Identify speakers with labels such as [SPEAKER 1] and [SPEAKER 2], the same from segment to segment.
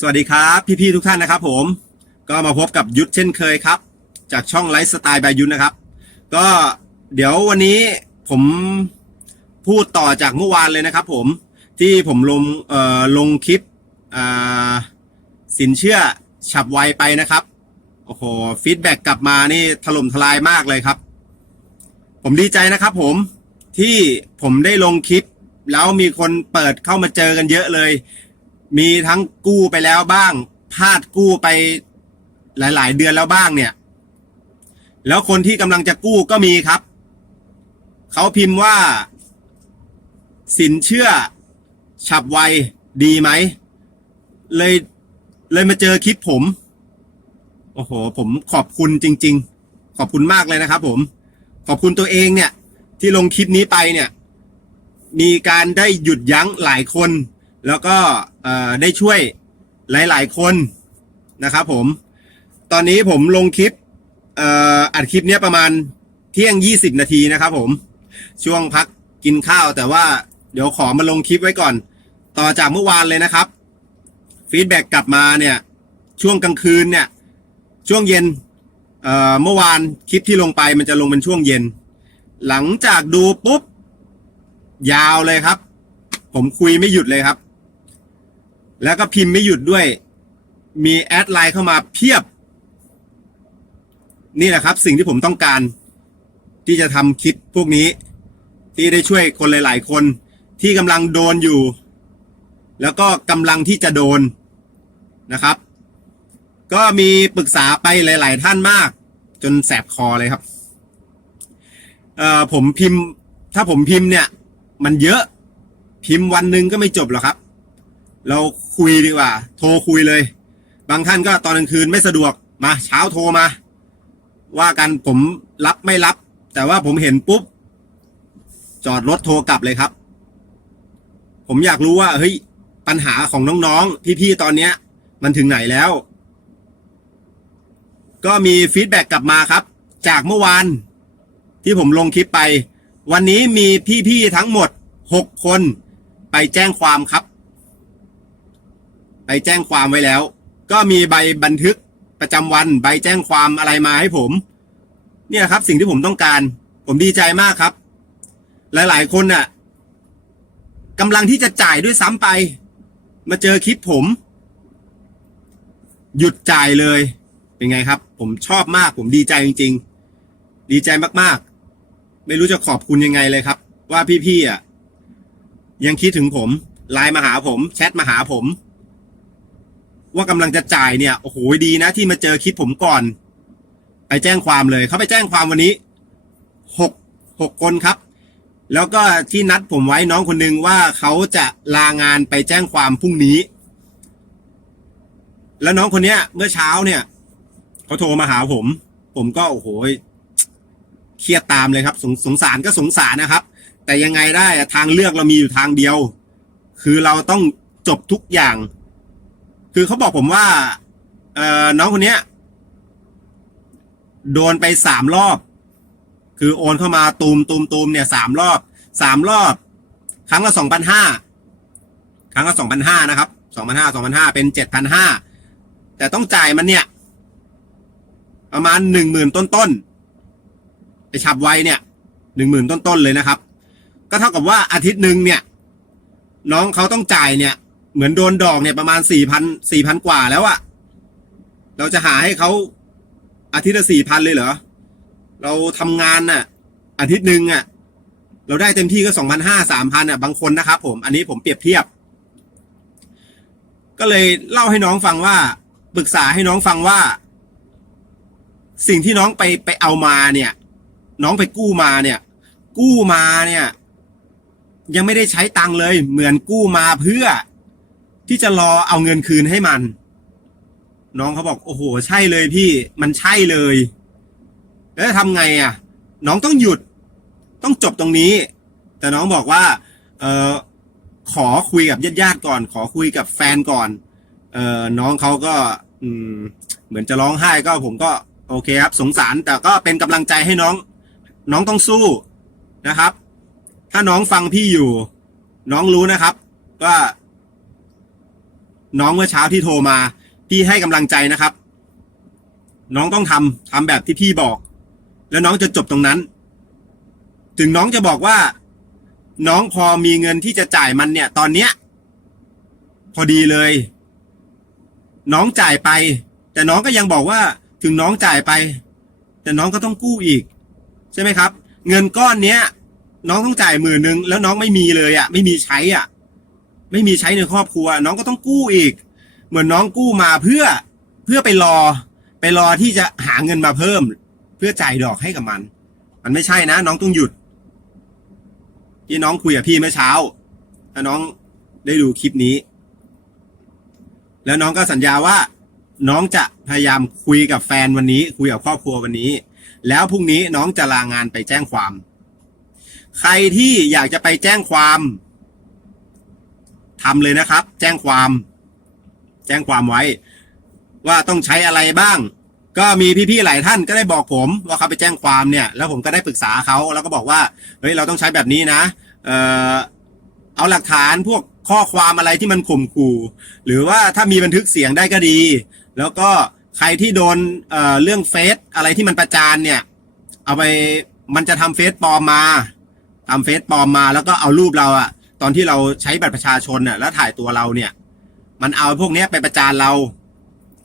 [SPEAKER 1] สวัสดีครับพี่ๆทุกท่านนะครับ ผมก็มาพบกับยุทธเช่นเคยครับ จากช่องไลฟ์สไตล์บายยุทธนะครับ ก็เดี๋ยววันนี้ผมพูดต่อจากเมื่อวานเลยนะครับ ผมที่ผมลงเอ่อลงคลิปอ่าสินเชื่อฉับไวไปนะครับโอ้โหฟีดแบ็กกลับมานี่ถล่มทลายมากเลยครับ ผมดีใจนะครับ ผมที่ผมได้ลงคลิปแล้วมีคนเปิดเข้ามาเจอกันเยอะเลย มีทั้งกู้ไปแล้วบ้างพลาดกู้ไปหลาย ๆ เดือนแล้วบ้างเนี่ย แล้วคนที่กำลังจะกู้ก็มีครับ เขาพิมพ์ว่า สินเชื่อ ฉับไวดีไหม เลยเลยมาเจอคลิปผม โอ้โห ผมขอบคุณจริง ๆ ขอบคุณมากเลยนะครับผม ขอบคุณตัวเองเนี่ย ที่ลงคลิปนี้ไปเนี่ย มีการได้หยุดยั้งหลายคน แล้วก็ ได้ช่วยหลาย ๆ คนนะครับผม ตอนนี้ผมลงคลิปอัดคลิปเนี้ยประมาณเที่ยง 20 นาทีนะครับผม ช่วงพักกินข้าวแต่ว่าเดี๋ยวขอมาลงคลิปไว้ก่อน ต่อจากเมื่อวานเลยนะครับฟีดแบ็กกลับมาเนี่ยช่วงกลางคืนเนี่ย ช่วงเย็นเเมื่อวานคลิปที่ลงไปมันจะลงเป็นช่วงเย็น หลังจากดูปุ๊บ ยาวเลยครับ ผมคุยไม่หยุดเลยครับ แล้วก็พิมพ์ไม่หยุดด้วย มีแอดไลน์เข้ามาเพียบ นี่แหละครับ สิ่งที่ผมต้องการ ที่จะทำคลิปพวกนี้ ที่ได้ช่วยคนหลาย ๆ คนที่กำลังโดนอยู่ แล้วก็กำลังที่จะโดนนะครับ ก็มีปรึกษาไปหลาย ๆ ท่านมาก จนแสบคอเลยครับเอ่อผมพิมพ์ ถ้าผมพิมพ์เนี่ย มันเยอะพิมพ์วันหนึ่งก็ไม่จบหรอกครับ เราคุยดีกว่า โทรคุยเลย บางท่านก็ตอนกลางคืนไม่สะดวกมา เช้าโทรมา ว่ากันผมรับไม่รับ แต่ว่าผมเห็นปุ๊บ จอดรถโทรกลับเลยครับ ผมอยากรู้ว่า เฮ้ย ปัญหาของน้องๆ พี่ๆ ตอนเนี้ย มันถึงไหนแล้ว ก็มีฟีดแบ็กกลับมาครับ จากเมื่อวานที่ผมลงคลิปไป วันนี้มีพี่ๆ ทั้งหมดหกคนไปแจ้งความครับ ไปแจ้งความไว้แล้ว ก็มีใบบันทึกประจำวัน ใบแจ้งความอะไรมาให้ผม เนี่ยครับ สิ่งที่ผมต้องการ ผมดีใจมากครับ หลาย ๆ คนน่ะกำลังที่จะจ่ายด้วยซ้ำไป มาเจอคลิปผม หยุดจ่ายเลย เป็นไงครับ ผมชอบมาก ผมดีใจจริง ๆ ดีใจมากๆ ไม่รู้จะขอบคุณยังไงเลยครับ ว่าพี่ๆอะยังคิดถึงผมไลน์มาหาผม แชทมาหาผม ว่ากำลังจะจ่ายเนี่ยโอ้โหดีนะที่มาเจอคลิปผมก่อน ไปแจ้งความเลยเขาไปแจ้งความวันนี้หกหกคนครับ แล้วก็ที่นัดผมไว้น้องคนหนึงว่าเขาจะลางานไปแจ้งความพรุ่งนี้ แล้วน้องคนเนี้ย เมื่อเช้าเนี่ยเขาโทรมาหาผม ผมก็โอ้โหเครียดตามเลยครับสงสงสารก็สงสารนะครับ แต่ยังไงได้ทางเลือกเรามีอยู่ทางเดียว คือเราต้องจบทุกอย่าง คือเขาบอกผมว่า เอ่อน้องคนเนี้ย โดนไปสามรอบ คือโอนเข้ามาตูมตูมตูมเนี่ยสามรอบสามรอบ ครั้งละสองพันห้าครั้งละสองพันห้านะครับสองพันห้าสองพันห้าเป็นเจ็ดพันห้าแต่ต้องจ่ายมันเนี่ย ประมาณหนึ่งหมื่นต้นต้นไอฉับไวเนี่ยหนึ่งหมื่นต้นต้นเลยนะครับ ก็เท่ากับว่าอาทิตย์หนึ่งเนี่ย น้องเขาต้องจ่ายเนี่ย เหมือนโดนดอกเนี่ยประมาณสี่พันสี่พันกว่าแล้วอะเราจะหาให้เขาอาทิตย์ละสี่พันเลยเหรอ เราทำงานน่ะ อาทิตย์หนึ่งอะเราได้เต็มที่ก็สองพันห้าสามพันอะบางคนนะครับผม อันนี้ผมเปรียบเทียบ ก็เลยเล่าให้น้องฟังว่าปรึกษาให้น้องฟังว่า สิ่งที่น้องไปไปเอามาเนี่ย น้องไปกู้มาเนี่ย กู้มาเนี่ย ยังไม่ได้ใช้ตังค์เลย เหมือนกู้มาเพื่อ ที่จะรอเอาเงินคืนให้มัน น้องเขาบอกโอ้โห ใช่เลยพี่มันใช่เลย แล้วทำไงอะ น้องต้องหยุด ต้องจบตรงนี้ แต่น้องบอกว่า เออขอคุยกับญาติๆก่อน ขอคุยกับแฟนก่อน เออน้องเขาก็ อืม เหมือนจะร้องไห้ก็ผมก็ โอเคครับ สงสารแต่ก็เป็นกำลังใจให้น้อง น้องต้องสู้นะครับ ถ้าน้องฟังพี่อยู่ น้องรู้นะครับ ว่า น้องเมื่อเช้าที่โทรมาพี่ให้กำลังใจนะครับ น้องต้องทำทำแบบที่พี่บอก แล้วน้องจะจบตรงนั้น ถึงน้องจะบอกว่า น้องพอมีเงินที่จะจ่ายมันเนี่ย ตอนเนี้ย พอดีเลย น้องจ่ายไป แต่น้องก็ยังบอกว่า ถึงน้องจ่ายไป แต่น้องก็ต้องกู้อีก ใช่ไหมครับ เงินก้อนเนี้ย น้องต้องจ่ายหมื่นหนึ่งแล้วน้องไม่มีเลยอะ่ะ ไม่มีใช้อะ ไม่มีใช้ในครอบครัว น้องก็ต้องกู้อีก เหมือนน้องกู้มาเพื่อเพื่อไปรอ ไปรอที่จะหาเงินมาเพิ่ม เพื่อจ่ายดอกให้กับมัน มันไม่ใช่นะ น้องต้องหยุด ที่น้องคุยกับพี่เมื่อเช้าถ้าน้องได้ดูคลิปนี้ แล้วน้องก็สัญญาว่า น้องจะพยายามคุยกับแฟนวันนี้ คุยกับครอบครัววันนี้ แล้วพรุ่งนี้น้องจะลางานไปแจ้งความ ใครที่อยากจะไปแจ้งความ ทำเลยนะครับ แจ้งความ แจ้งความไว้ ว่าต้องใช้อะไรบ้าง ก็มีพี่ๆหลายท่านก็ได้บอกผมว่าเขาไปแจ้งความเนี่ย แล้วผมก็ได้ปรึกษาเขาแล้วก็บอกว่าเฮ้ยเราต้องใช้แบบนี้นะ เออเอาหลักฐานพวกข้อความอะไรที่มันข่มขู่หรือว่าถ้ามีบันทึกเสียงได้ก็ดี แล้วก็ใครที่โดนเเรื่องเฟซอะไรที่มันประจานเนี่ย เอาไปมันจะทำเฟซปลอมมาทำเฟซปลอมมาแล้วก็เอารูปเราอะ ตอนที่เราใช้บัตรประชาชนน่ะแล้วถ่ายตัวเราเนี่ย มันเอาพวกนี้ไปประจานเรา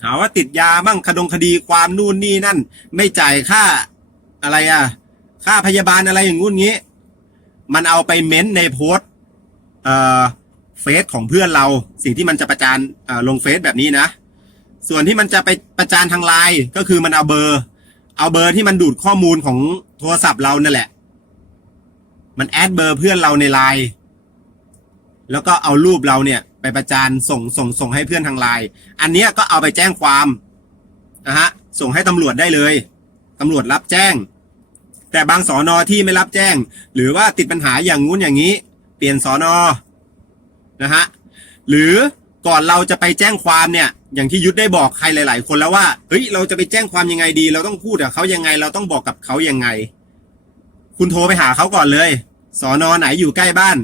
[SPEAKER 1] หาว่าติดยาบ้างคดงคดีความนู่นนี่นั่น ไม่จ่ายค่าอะไรอะ ค่าพยาบาลอะไรอย่างงู้นงี้ มันเอาไปเม้นในโพสเอ่อเฟซของเพื่อนเรา สิ่งที่มันจะประจานลงเฟซแบบนี้นะ ส่วนที่มันจะไปประจานทางไลน์ก็คือมันเอาเบอร์ เอาเบอร์ที่มันดูดข้อมูลของโทรศัพท์เรานั่นแหละ มันแอดเบอร์เพื่อนเราในไลน์ แล้วก็เอารูปเราเนี่ย ไปประจานส่งส่งส่งให้เพื่อนทางไลน์อันเนี้ยก็เอาไปแจ้งความนะฮะส่งให้ตำรวจได้เลยตำรวจรับแจ้ง แต่บางสอนอที่ไม่รับแจ้ง หรือว่าติดปัญหาอย่างงู้นอย่างนี้ เปลี่ยนสอนอนะฮะหรือก่อนเราจะไปแจ้งความเนี่ย อย่างที่ยุทธได้บอกใครหลาย ๆ คนแล้วว่าเฮ้ยเราจะไปแจ้งความยังไงดี เราต้องพูดกับเขายังไง เราต้องบอกกับเขายังไง คุณโทรไปหาเขาก่อนเลยสอนอไหนอยู่ใกล้บ้าน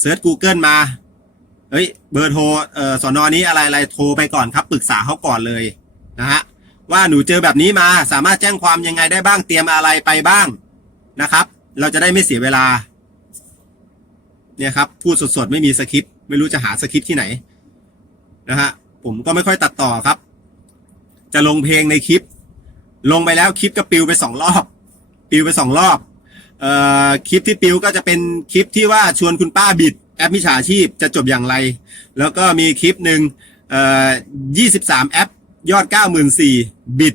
[SPEAKER 1] เซิร์ช Google มาเฮ้ยเบอร์โทรเอ่อสอนอนี้อะไรอะไรโทรไปก่อนครับปรึกษาเขาก่อนเลยนะฮะว่าหนูเจอแบบนี้มาสามารถแจ้งความยังไงได้บ้างเตรียมอะไรไปบ้างนะครับ เราจะได้ไม่เสียเวลาเนี่ยครับพูดสดๆไม่มีสคริปต์ไม่รู้จะหาสคริปต์ที่ไหนนะฮะผมก็ไม่ค่อยตัดต่อครับ จะลงเพลงในคลิป ลงไปแล้วคลิปก็ปิวไปสองรอบ ปิวไปสองรอบ เอ่อคลิปที่ปิวก็จะเป็นคลิปที่ว่าชวนคุณป้าบิดแอปมิจฉาชีพจะจบอย่างไร แล้วก็มีคลิปหนึ่งเอ่อยี่สิบสามแอปยอดเก้าหมื่นสี่บิด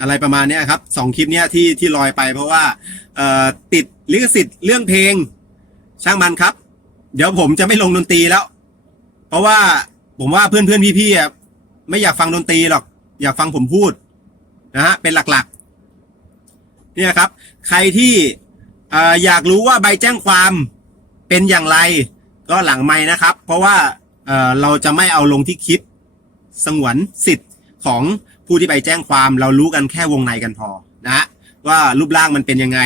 [SPEAKER 1] อะไรประมาณนี้ครับสองคลิปเนี้ยที่ที่ลอยไปเพราะว่าเอ่อติดลิขสิทธิ์เรื่องเพลงช่างมันครับ เดี๋ยวผมจะไม่ลงดนตรีแล้ว เพราะว่าผมว่าเพื่อนเพื่อนพี่พี่ๆอไม่อยากฟังดนตรีหรอก อยากฟังผมพูดนะฮะเป็นหลักๆเนี่ยครับ ใครที่ ออยากรู้ว่าใบแจ้งความเป็นอย่างไร ก็หลังไม้นะครับ เพราะว่าเเราจะไม่เอาลงที่คลิปสงวนสิทธิ์ของผู้ที่ไปแจ้งความ เรารู้กันแค่วงในกันพอนะฮะว่ารูปร่างมันเป็นยังไง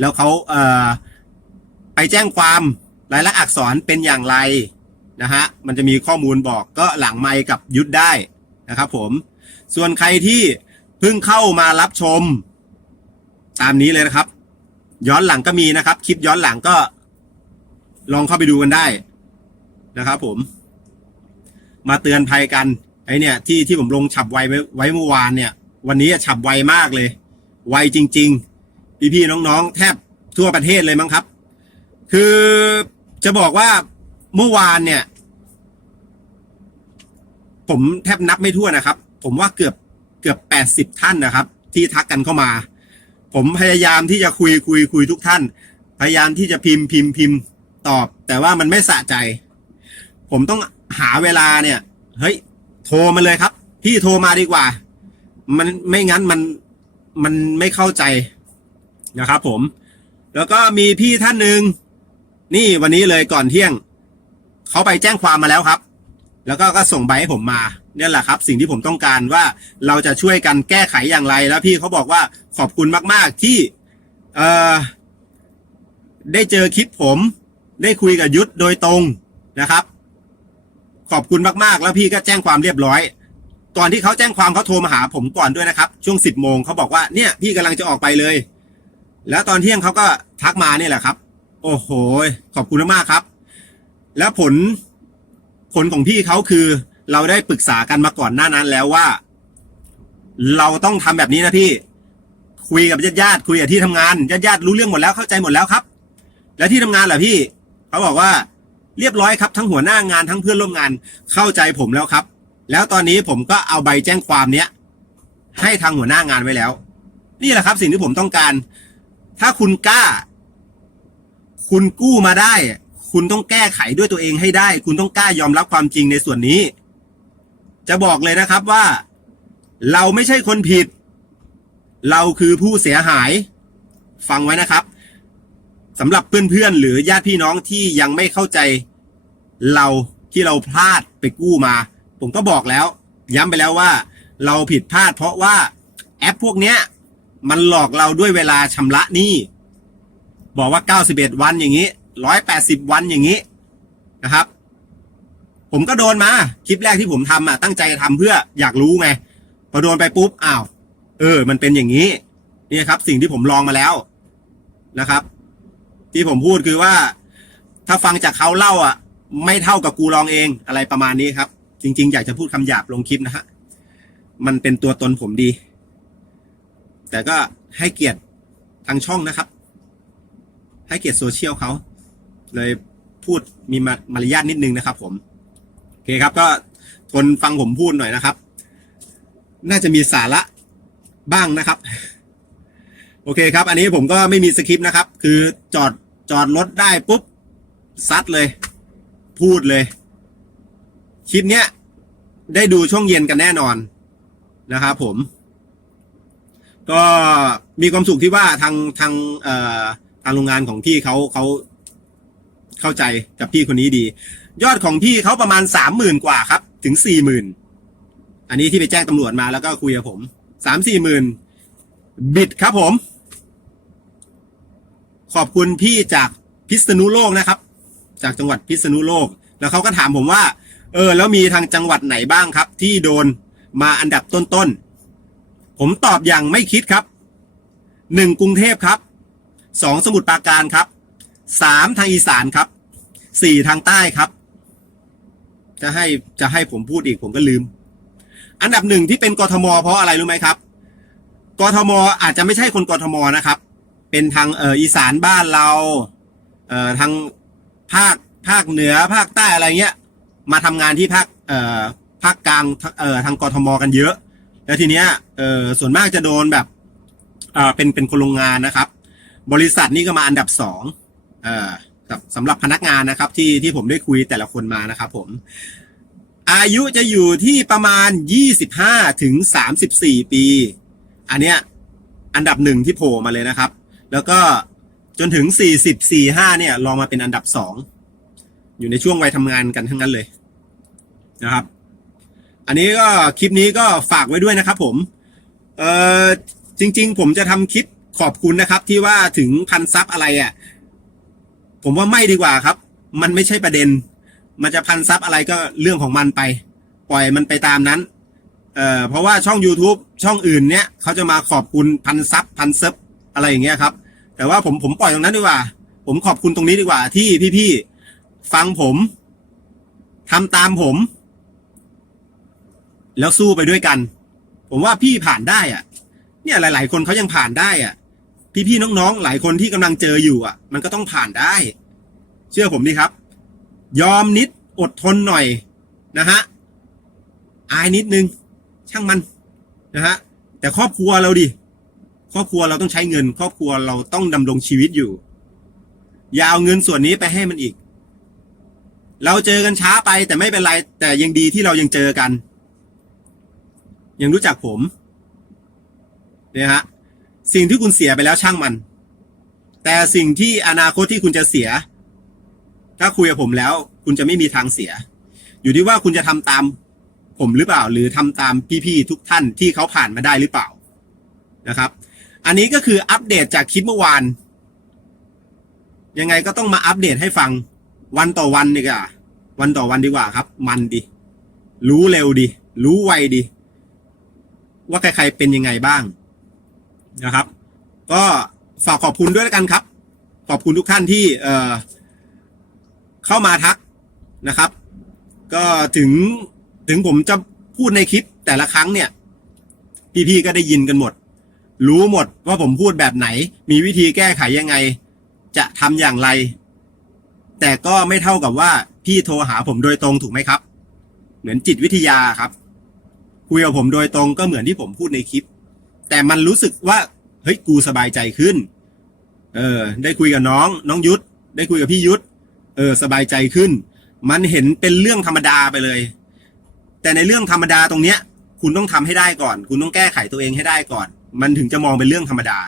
[SPEAKER 1] แล้วเขาเไปแจ้งความรายลักษณ์อักษรเป็นอย่างไรนะฮะมันจะมีข้อมูลบอกก็หลังไมค์กับยุทธได้นะครับผมส่วนใครที่เพิ่งเข้ามารับชม ตามนี้เลยนะครับ ย้อนหลังก็มีนะครับ คลิปย้อนหลังก็ ลองเข้าไปดูกันได้นะครับผม มาเตือนภัยกันไอเนี่ย ที่ที่ผมลงฉับไวไว้เมื่อวานเนี่ย วันนี้ฉับไวมากเลย ไวจริง ๆ พี่ๆน้องๆ แทบทั่วประเทศเลยมั้งครับ คือจะบอกว่าเมื่อวานเนี่ย ผมแทบนับไม่ทั่วนะครับ ผมว่าเกือบเกือบแปดสิบท่านนะครับ ที่ทักกันเข้ามา ผมพยายามที่จะคุยคุยคุยทุกท่าน พยายามที่จะพิมพ์พิมพ์พิมพ์ตอบ แต่ว่ามันไม่สะใจ ผมต้องหาเวลาเนี่ย เฮ้ย โทรมาเลยครับ พี่โทรมาดีกว่า มันไม่งั้นมันมันไม่เข้าใจนะครับผม แล้วก็มีพี่ท่านหนึ่งนี่วันนี้เลยก่อนเที่ยง เขาไปแจ้งความมาแล้วครับ แล้วก็ก็ส่งใบให้ผมมาเนี่ยแหละครับ สิ่งที่ผมต้องการว่าเราจะช่วยกันแก้ไขอย่างไรแล้วพี่เขาบอกว่าขอบคุณมาก ๆ ที่เอ่อได้เจอคลิปผม ได้คุยกับยุทธโดยตรงนะครับ ขอบคุณมากๆ แล้วพี่ก็แจ้งความเรียบร้อยก่อนที่เขาแจ้งความเขาโทรมาหาผมก่อนด้วยนะครับ ช่วงสิบโมงเขาบอกว่าเนี่ยพี่กำลังจะออกไปเลย แล้วตอนเที่ยงเขาก็ทักมาเนี่ยแหละครับ โอ้โห ขอบคุณมากครับ แล้วผล ผลของพี่เขาคือเราได้ปรึกษากันมาก่อนหน้านั้นแล้วว่า เราต้องทำแบบนี้นะพี่ คุยกับญาติญาติคุยกับที่ทำงานญาติญาติรู้เรื่องหมดแล้วเข้าใจหมดแล้วครับ แล้วที่ทำงานเหรอพี่เขาบอกว่าเรียบร้อยครับ ทั้งหัวหน้างานทั้งเพื่อนร่วมงานเข้าใจผมแล้วครับ แล้วตอนนี้ผมก็เอาใบแจ้งความเนี้ยให้ทางหัวหน้างานไว้แล้ว นี่แหละครับ สิ่งที่ผมต้องการ ถ้าคุณกล้า คุณกู้มาได้ คุณต้องแก้ไขด้วยตัวเองให้ได้ คุณต้องกล้ายอมรับความจริงในส่วนนี้ จะบอกเลยนะครับว่า เราไม่ใช่คนผิด เราคือผู้เสียหาย ฟังไว้นะครับสำหรับเพื่อนๆ หรือญาติพี่น้องที่ยังไม่เข้าใจเราที่เราพลาดไปกู้มา ผมก็บอกแล้ว ย้ำไปแล้วว่า เราผิดพลาด เพราะว่าแอปพวกเนี้ย มันหลอกเราด้วยเวลาชำระหนี้บอกว่า 91 วันอย่างนี้ 180วันอย่างนี้นะครับ ผมก็โดนมา คลิปแรกที่ผมทำอะตั้งใจทำเพื่ออยากรู้ไงพอโดนไปปุ๊บอ้าวเออ มันเป็นอย่างนี้นี่ครับ สิ่งที่ผมลองมาแล้วนะครับ ที่ผมพูดคือว่า ถ้าฟังจากเขาเล่าอะ ไม่เท่ากับกูลองเองอะไรประมาณนี้ครับ จริง ๆ อยากจะพูดคำหยาบลงคลิปนะฮะมันเป็นตัวตนผมดี แต่ก็ให้เกียรติทางช่องนะครับ ให้เกียรติโซเชียลเขา เลยพูดมีมารยาทนิดนึงนะครับ ผมโอเคครับ ก็ทนฟังผมพูดหน่อยนะครับ น่าจะมีสาระบ้างนะครับ โอเคครับ อันนี้ผมก็ไม่มีสคริปต์นะครับ คือจอดจอดรถได้ปุ๊บซัดเลย พูดเลย คลิปเนี้ยได้ดูช่วงเย็นกันแน่นอนนะครับผม ก็มีความสุขที่ว่าทางทางเอ่อทางโรงงานของพี่เขาเขา เข้าใจกับพี่คนนี้ดี ยอดของพี่เขาประมาณสามหมื่นกว่าครับ ถึงสี่หมื่นอันนี้ที่ไปแจ้งตำรวจมาแล้วก็คุยกับผมสามสี่หมื่นบิดครับผม ขอบคุณพี่จากพิษณุโลกนะครับ จากจังหวัดพิษณุโลก แล้วเขาก็ถามผมว่า เออ แล้วมีทางจังหวัดไหนบ้างครับ ที่โดนมาอันดับต้นๆ ผมตอบอย่างไม่คิดครับหนึ่งกรุงเทพครับสองสมุทรปราการครับสามทางอีสานครับ สี่ทางใต้ครับ จะให้จะให้ผมพูดอีกผมก็ลืม อันดับหนึ่งที่เป็นกทม เพราะอะไรรู้ไหมครับกทม อาจจะไม่ใช่คนกทมนะครับ เป็นทางเอออีสานบ้านเราเอ่อทางภาคภาคเหนือภาคใต้อะไรเงี้ย มาทำงานที่ภาคเอ่อภาคกลางเอ่อทางกทม กันเยอะ แล้วทีเนี้ยเอ่อส่วนมากจะโดนแบบเอ่อเป็นเป็นคนโรงงานนะครับ บริษัทนี่ก็มาอันดับสองเอ่อ กับสำหรับพนักงานนะครับ ที่ที่ผมได้คุยแต่ละคนมานะครับ ผม อายุจะอยู่ที่ประมาณ 25ถึง34 ปี อันเนี้ยอันดับหนึ่งที่โผล่มาเลยนะครับ แล้วก็จนถึง 40 45เนี่ยลองมาเป็นอันดับสองอยู่ในช่วงวัยทำงานกันทั้งนั้นเลยนะครับ อันนี้ก็คลิปนี้ก็ฝากไว้ด้วยนะครับ ผม เออจริง ๆ ผมจะทำคลิปขอบคุณนะครับ ที่ว่าถึงพันซับอะไรอะ่ะ ผมว่าไม่ดีกว่าครับ มันไม่ใช่ประเด็น มันจะพันซับอะไรก็เรื่องของมันไป ปล่อยมันไปตามนั้น เอ่อเพราะว่าช่อง YouTube ช่องอื่นเนี้ยเขาจะมาขอบคุณพันซับพันเซิบอะไรอย่างเงี้ยครับ แต่ว่าผมผมปล่อยตรงนั้นดีกว่า ผมขอบคุณตรงนี้ดีกว่า ที่พี่ๆฟังผมทำตามผม แล้วสู้ไปด้วยกัน ผมว่าพี่ผ่านได้อะเนี่ยหลาย ๆ คนเขายังผ่านได้อะ พี่ๆน้องๆหลายคนที่กำลังเจออยู่อะ มันก็ต้องผ่านได้ เชื่อผมดิครับ ยอมนิดอดทนหน่อยนะฮะอายนิดนึง ช่างมันนะฮะแต่ครอบครัวเราดิครอบครัวเราต้องใช้เงิน ครอบครัวเราต้องดำรงชีวิตอยู่ อย่าเอาเงินส่วนนี้ไปให้มันอีก เราเจอกันช้าไปแต่ไม่เป็นไร แต่ยังดีที่เรายังเจอกัน ยังรู้จักผมเนี่ยฮะ สิ่งที่คุณเสียไปแล้วช่างมัน แต่สิ่งที่อนาคตที่คุณจะเสีย ถ้าคุยกับผมแล้ว คุณจะไม่มีทางเสีย อยู่ที่ว่าคุณจะทำตามผมหรือเปล่า หรือทำตามพี่ๆทุกท่านที่เขาผ่านมาได้หรือเปล่านะครับ อันนี้ก็คืออัปเดตจากคลิปเมื่อวาน ยังไงก็ต้องมาอัปเดตให้ฟังวันต่อวันนี่กว่าวันต่อวันดีกว่าครับ มันดี รู้เร็วดี รู้ไวดี ว่าใครๆเป็นยังไงบ้าง นะครับ ก็ฝากขอบคุณด้วยแล้วกันครับ ขอบคุณทุกท่านที่เอ่อเข้ามาทักนะครับ ก็ถึงถึงผมจะพูดในคลิปแต่ละครั้งเนี่ย พี่ๆก็ได้ยินกันหมด รู้หมดว่าผมพูดแบบไหน มีวิธีแก้ไขยังไง จะทำอย่างไร แต่ก็ไม่เท่ากับว่าพี่โทรหาผมโดยตรงถูกไหมครับ เหมือนจิตวิทยาครับคุยกับผมโดยตรงก็เหมือนที่ผมพูดในคลิป แต่มันรู้สึกว่าเฮ้ยกูสบายใจขึ้น เออ ได้คุยกับน้อง น้องยุทธได้คุยกับพี่ยุทธเออ สบายใจขึ้น มันเห็นเป็นเรื่องธรรมดาไปเลย แต่ในเรื่องธรรมดาตรงเนี้ย คุณต้องทำให้ได้ก่อน คุณต้องแก้ไขตัวเองให้ได้ก่อน มันถึงจะมองเป็นเรื่องธรรมดา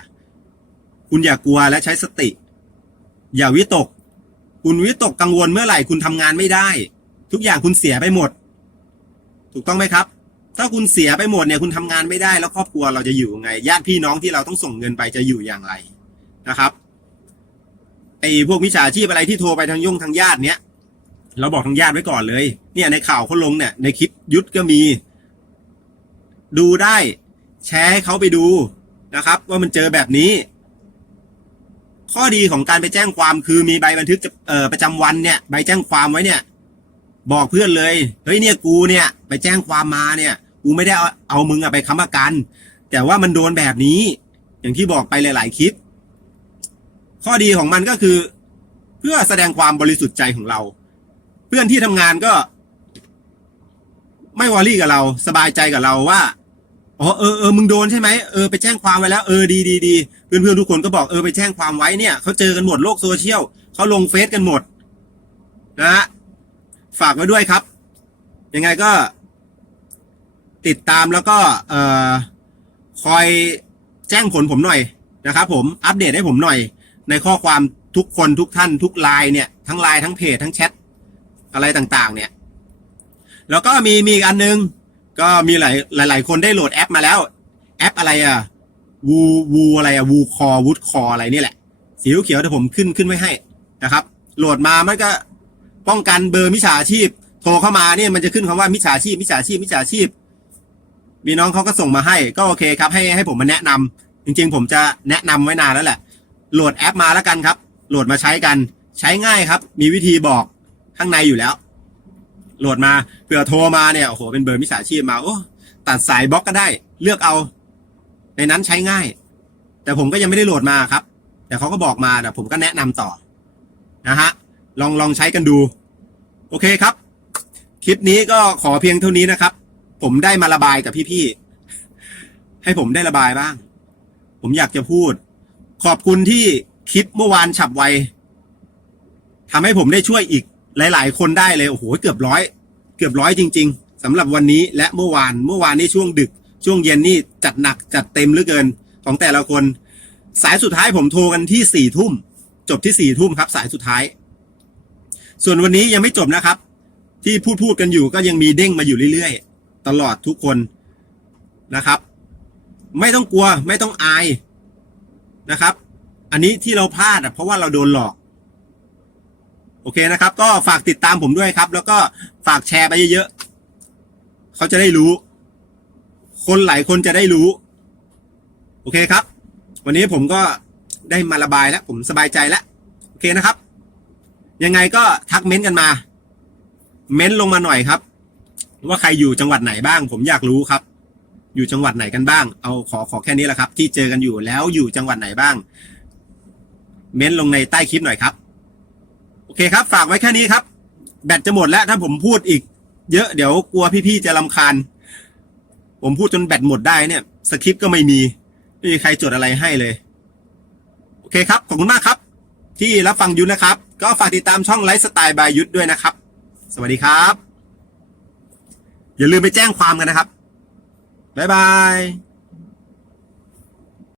[SPEAKER 1] คุณอย่ากลัวและใช้สติ อย่าวิตก คุณวิตกกังวลเมื่อไหร่คุณทำงานไม่ได้ ทุกอย่างคุณเสียไปหมด ถูกต้องไหมครับ ถ้าคุณเสียไปหมดเนี่ยคุณทำงานไม่ได้แล้วครอบครัวเราจะอยู่ยังไง ญาติพี่น้องที่เราต้องส่งเงินไปจะอยู่อย่างไรนะครับไอ้พวกมิจฉาชีพอะไรที่โทรไปทางย่งทางญาติเนี้ยเราบอกทางญาติไว้ก่อนเลย เนี่ยในข่าวเขาลงเนี่ย ในคลิปยุทธก็มี ดูได้แชร์ให้เขาไปดูนะครับ ว่ามันเจอแบบนี้ ข้อดีของการไปแจ้งความคือมีใบบันทึกประจำวันเนี่ย ใบแจ้งความไว้เนี่ย บอกเพื่อนเลยเฮ้ยเนี่ยกูเนี่ย ไปแจ้งความมาเนี่ย กูไม่ได้เอาเอามึงอะไปค้ำประกัน แต่ว่ามันโดนแบบนี้ อย่างที่บอกไปหลาย ๆ คลิป ข้อดีของมันก็คือ เพื่อแสดงความบริสุทธิ์ใจของเรา เพื่อนที่ทำงานก็ ไม่วอรี่กับเรา สบายใจกับเราว่าอ๋อเออเออมึงโดนใช่ไหมเออไปแจ้งความไว้แล้วเออดีดีดีเพื่อนเพื่อนทุกคนก็บอกเออไปแจ้งความไว้เนี่ยเขาเจอกันหมดโลกโซเชียลเขาลงเฟซกันหมด นะฮะฝากไว้ด้วยครับ ยังไงก็ ติดตามแล้วก็เอ่อคอยแจ้งผลผมหน่อยนะครับผมอัปเดตให้ผมหน่อย ในข้อความทุกคนทุกท่านทุกไลน์เนี่ยทั้งไลน์ทั้งเพจทั้งแชทอะไรต่างๆ เนี่ย แล้วก็มีมีอีกอันนึง ก็มีหลายหลายหลายคนได้โหลดแอปมาแล้ว แอปอะไรอะวูวูอะไรอะวูคอวูดคออะไรนี่แหละสีเขียวเดี๋ยวผมขึ้นขึ้นไว้ให้นะครับ โหลดมามันก็ป้องกันเบอร์มิจฉาชีพ โทรเข้ามาเนี่ยมันจะขึ้นคำว่ามิจฉาชีพมิจฉาชีพมิจฉาชีพ มีน้องเขาก็ส่งมาให้ก็โอเคครับให้ให้ผมมาแนะนำจริงๆ ผมจะแนะนำไว้นานแล้วแหละ โหลดแอปมาแล้วกันครับ โหลดมาใช้กันใช้ง่ายครับ มีวิธีบอกข้างในอยู่แล้ว โหลดมาเผื่อโทรมาเนี่ยโอ้โหเป็นเบอร์มิจฉาชีพมาโอ้ตัดสายบล็อกก็ได้ เลือกเอา ในนั้นใช้ง่าย แต่ผมก็ยังไม่ได้โหลดมาครับ แต่เขาก็บอกมาแต่ผมก็แนะนำต่อนะฮะลองลองใช้กันดู โอเคครับ คลิปนี้ก็ขอเพียงเท่านี้นะครับ ผมได้มาระบายกับพี่ๆ ให้ผมได้ระบายบ้าง ผมอยากจะพูด ขอบคุณที่คลิปเมื่อวานฉับไวทำให้ผมได้ช่วยอีกหลาย ๆ คนได้เลยโอ้โหเกือบร้อย เกือบร้อยจริง ๆสำหรับวันนี้และเมื่อวานเมื่อวานนี่ช่วงดึก ช่วงเย็นนี่จัดหนักจัดเต็มเหลือเกินของแต่ละคน สายสุดท้ายผมโทรกันที่สี่ทุ่ม จบที่สี่ทุ่มครับ สายสุดท้าย ส่วนวันนี้ยังไม่จบนะครับ ที่พูดพูดกันอยู่ก็ยังมีเด้งมาอยู่เรื่อยๆ ตลอดทุกคนนะครับ ไม่ต้องกลัวไม่ต้องอายนะครับ อันนี้ที่เราพลาดเพราะว่าเราโดนหลอก โอเคนะครับ ก็ฝากติดตามผมด้วยครับ แล้วก็ฝากแชร์ไปเยอะๆเขาจะได้รู้ คนหลายคนจะได้รู้ โอเคครับ วันนี้ผมก็ได้มาระบายแล้ว ผมสบายใจแล้วโอเคนะครับ ยังไงก็ทักเม้นต์กันมา เม้นต์ลงมาหน่อยครับ ว่าใครอยู่จังหวัดไหนบ้าง ผมอยากรู้ครับ อยู่จังหวัดไหนกันบ้าง เอาขอขอแค่นี้แหละครับ ที่เจอกันอยู่แล้วอยู่จังหวัดไหนบ้าง เม้นลงในใต้คลิปหน่อยครับ โอเคครับ ฝากไว้แค่นี้ครับ แบตจะหมดแล้วถ้าผมพูดอีก เยอะเดี๋ยวกลัวพี่ๆจะลำคาญ ผมพูดจนแบตหมดได้เนี่ย สคริปต์ก็ไม่มีไม่มีใครจดอะไรให้เลย โอเคครับ ขอบคุณมากครับ ที่รับฟังยุทธนะครับ ก็ฝากติดตามช่องไลฟ์สไตล์บายยุทธด้วยนะครับ สวัสดีครับ อย่าลืมไปแจ้งความกันนะครับ บ๊ายบาย